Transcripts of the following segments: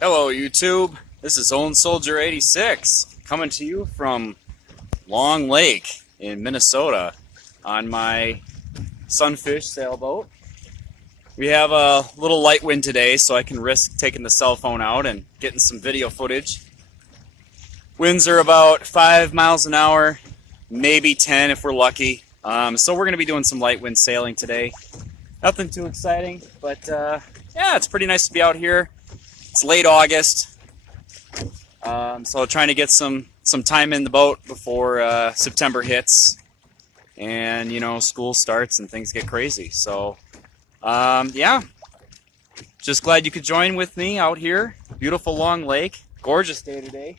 Hello YouTube, this is Own Soldier 86 coming to you from Long Lake in Minnesota on my Sunfish sailboat. We have a little light wind today, so I can risk taking the cell phone out and getting some video footage. Winds are about 5 miles an hour, maybe 10 if we're lucky. So we're going to be doing some light wind sailing today. Nothing too exciting, but yeah, it's pretty nice to be out here. It's late August, so trying to get some time in the boat before September hits, and you know, school starts and things get crazy. So yeah, just glad you could join with me out here. Beautiful Long Lake, gorgeous day today.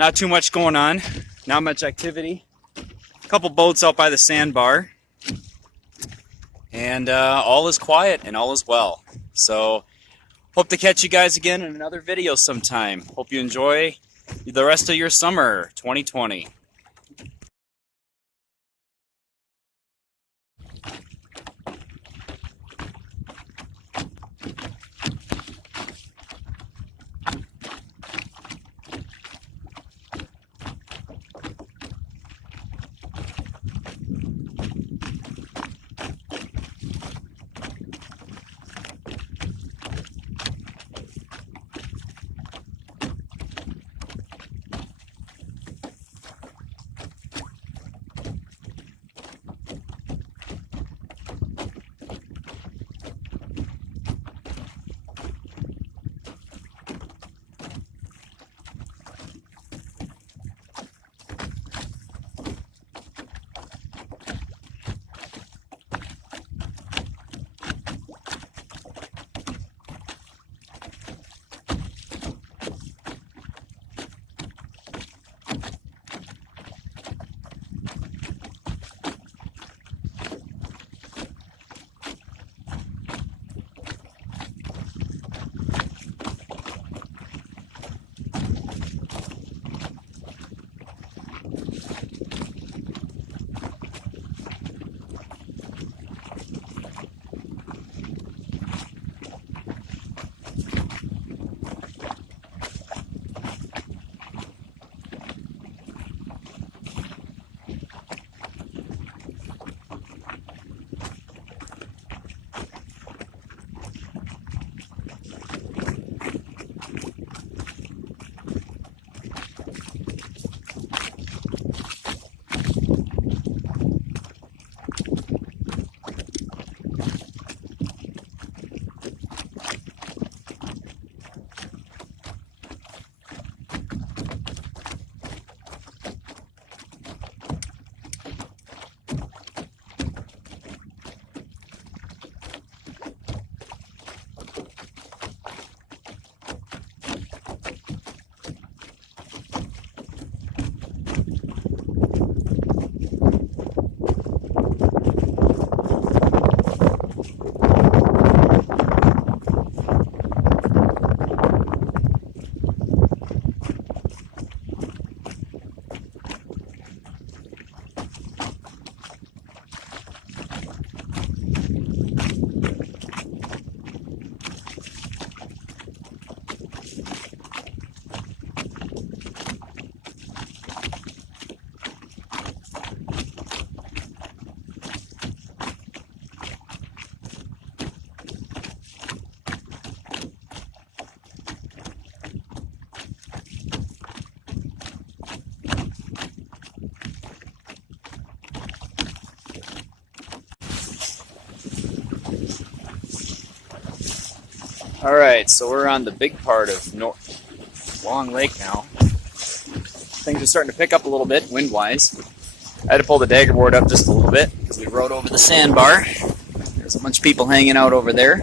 Not too much going on, not much activity. A couple boats out by the sandbar, and all is quiet and all is well. So hope to catch you guys again in another video sometime. Hope you enjoy the rest of your summer 2020. Alright, so we're on the big part of Long Lake now. Things are starting to pick up a little bit, wind-wise. I had to pull the dagger board up just a little bit because we rode over the sandbar. There's a bunch of people hanging out over there.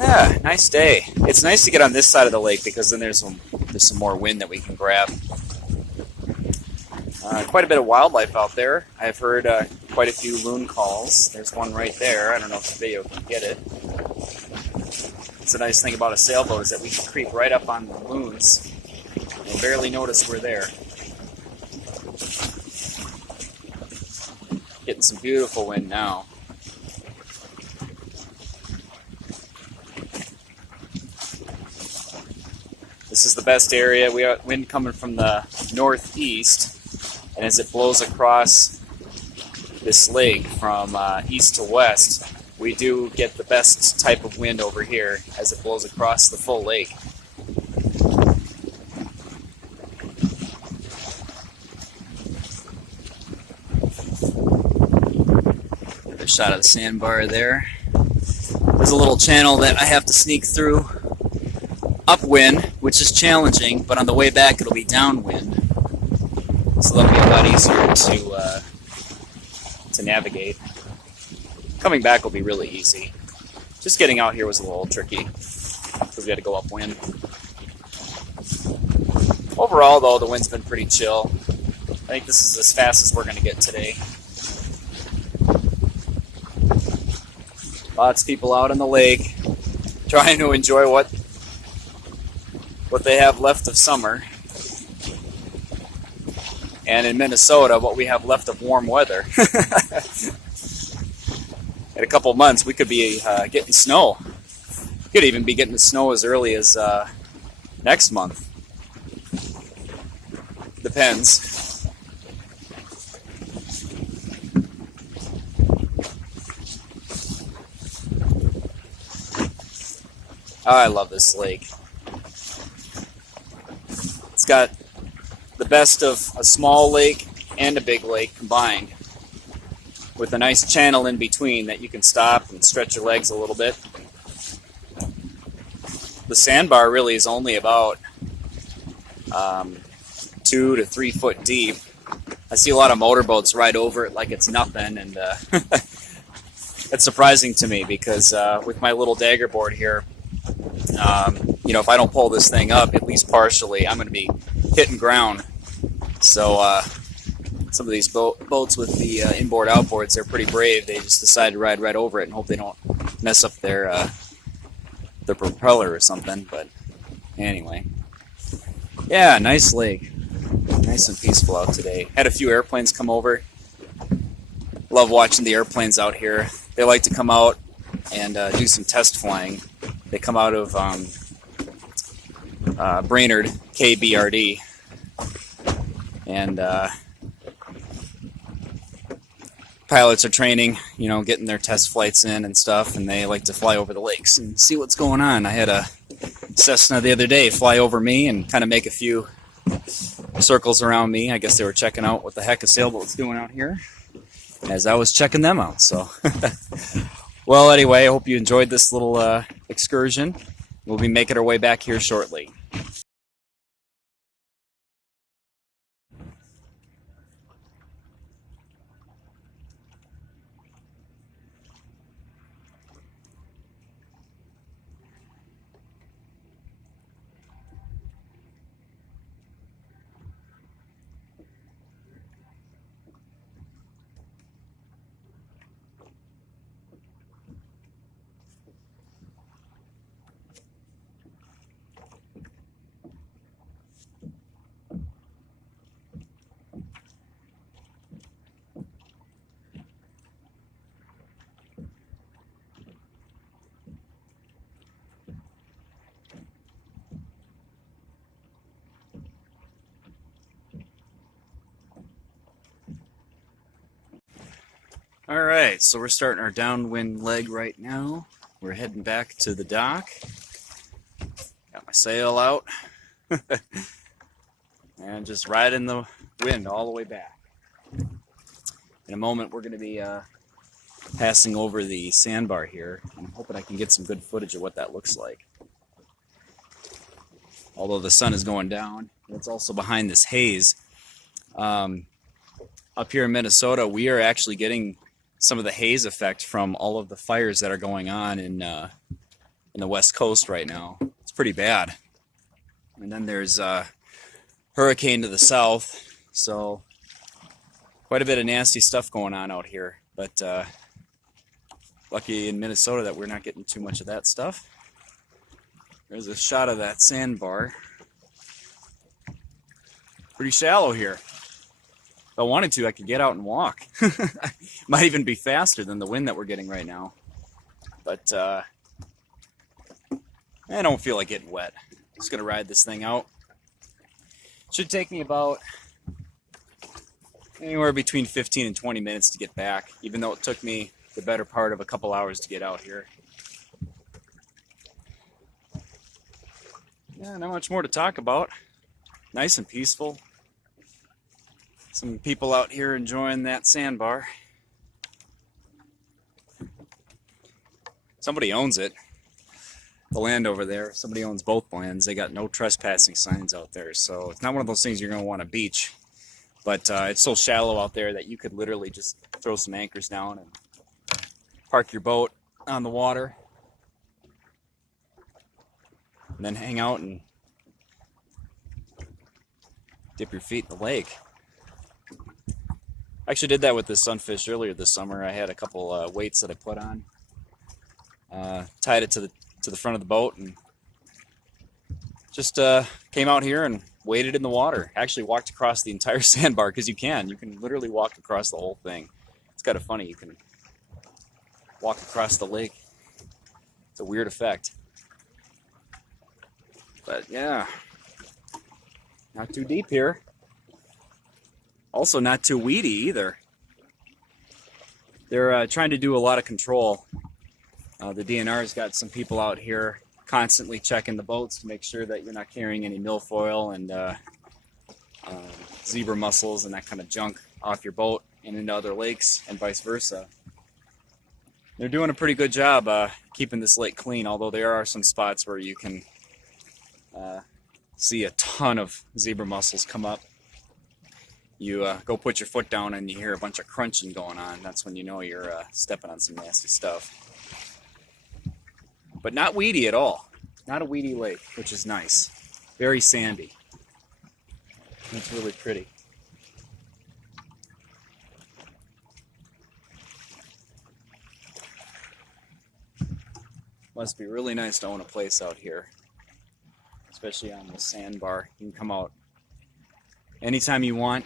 Yeah, nice day. It's nice to get on this side of the lake because then there's some more wind that we can grab. Quite a bit of wildlife out there. I've heard quite a few loon calls. There's one right there. I don't know if the video can get it. It's a nice thing about a sailboat is that we can creep right up on the loons and barely notice we're there. Getting some beautiful wind now. This is the best area. We have wind coming from the northeast, and as it blows across this lake from east to west, we do get the best type of wind over here as it blows across the full lake. Another shot of the sandbar there. There's a little channel that I have to sneak through upwind, which is challenging, but on the way back it'll be downwind, so that'll be a lot easier to navigate. Coming back will be really easy. Just getting out here was a little tricky because we had to go upwind. Overall, though, the wind's been pretty chill. I think this is as fast as we're going to get today. Lots of people out on the lake trying to enjoy what they have left of summer. And in Minnesota, what we have left of warm weather. In a couple months, we could be getting snow. We could even be getting the snow as early as next month. Depends. Oh, I love this lake. It's got the best of a small lake and a big lake combined, with a nice channel in between that you can stop and stretch your legs a little bit. The sandbar really is only about 2 to 3 foot deep. I see a lot of motorboats ride over it like it's nothing, and it's surprising to me because with my little dagger board here, you know, if I don't pull this thing up, at least partially, I'm going to be hitting ground. So some of these boats with the inboard outboards, they're pretty brave. They just decide to ride right over it and hope they don't mess up their propeller or something. But anyway, yeah, nice lake. Nice and peaceful out today. Had a few airplanes come over. Love watching the airplanes out here. They like to come out and do some test flying. They come out of Brainerd, KBRD. And pilots are training, you know, getting their test flights in and stuff, and they like to fly over the lakes and see what's going on. I had a Cessna the other day fly over me and kind of make a few circles around me. I guess they were checking out what the heck a sailboat's doing out here as I was checking them out. So, well, anyway, I hope you enjoyed this little excursion. We'll be making our way back here shortly. All right, so we're starting our downwind leg right now. We're heading back to the dock. Got my sail out. And just riding the wind all the way back. In a moment, we're going to be passing over the sandbar here. I'm hoping I can get some good footage of what that looks like. Although the sun is going down, it's also behind this haze. Up here in Minnesota, we are actually getting some of the haze effect from all of the fires that are going on in the West Coast right now. It's pretty bad. And then there's a hurricane to the south, so quite a bit of nasty stuff going on out here. But lucky in Minnesota that we're not getting too much of that stuff. There's a shot of that sandbar. Pretty shallow here. If I wanted to, I could get out and walk. Might even be faster than the wind that we're getting right now. But I don't feel like getting wet. Just gonna ride this thing out. Should take me about anywhere between 15 and 20 minutes to get back, even though it took me the better part of a couple hours to get out here. Yeah, not much more to talk about. Nice and peaceful. Some people out here enjoying that sandbar. Somebody owns it. The land over there, somebody owns both lands. They got no trespassing signs out there, so it's not one of those things you're going to want to beach. But it's so shallow out there that you could literally just throw some anchors down and park your boat on the water, and then hang out and dip your feet in the lake. I actually did that with this sunfish earlier this summer. I had a couple weights that I put on, tied it to the front of the boat, and just came out here and waded in the water. Actually walked across the entire sandbar, because you can literally walk across the whole thing. It's kind of funny. You can walk across the lake. It's a weird effect. But yeah, not too deep here. Also not too weedy either. They're trying to do a lot of control. The DNR's got some people out here constantly checking the boats to make sure that you're not carrying any milfoil and zebra mussels and that kind of junk off your boat and into other lakes, and vice versa. They're doing a pretty good job keeping this lake clean, although there are some spots where you can see a ton of zebra mussels come up. You go put your foot down and you hear a bunch of crunching going on. That's when you know you're stepping on some nasty stuff. But not weedy at all. Not a weedy lake, which is nice. Very sandy. It's really pretty. Must be really nice to own a place out here, especially on the sandbar. You can come out anytime you want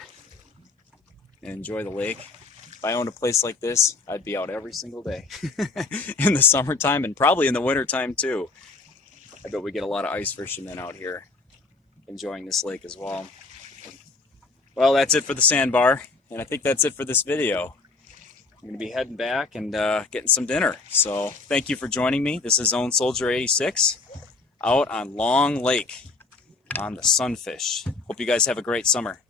and enjoy the lake. If I owned a place like this, I'd be out every single day in the summertime, and probably in the wintertime too. I bet we get a lot of ice fishermen out here enjoying this lake as well. Well, that's it for the sandbar, and I think that's it for this video. I'm going to be heading back and getting some dinner. So thank you for joining me. This is Zone Soldier 86 out on Long Lake on the Sunfish. Hope you guys have a great summer.